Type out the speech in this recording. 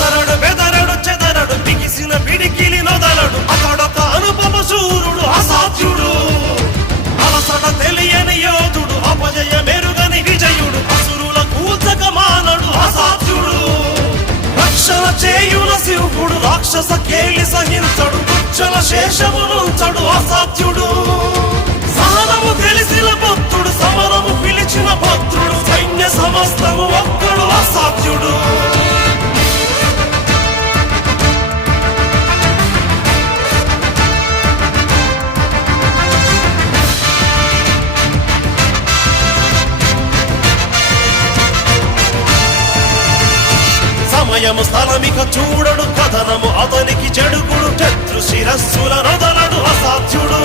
అదరడు బెదరడు చెదరడు బిగిసిన పిడికిలి నొదలడు అతడొక అనుపమ శూరుడు అసాధ్యుడు అలసట తెలియని యోధుడు అపజయ మెరుగని విజయుడు అసురుల కూల్చక మానడు అసాధ్యుడు రక్షణ చేయుల శివుడు రాక్షస కేలి సహించడు ఉచ్చల శేషమునుంచడు అసాధ్యుడు సహనము తెలిసిన భక్తుడు సమరము పిలిచిన భద్రుడు సైన్య సమస్తము ఒక్కడు అసాధ్యుడు సమయము స్థలమిక చూడడు కథనము అతనికి చెడుగుడు శత్రు శిరస్సుల నొదలడు అసాధ్యుడు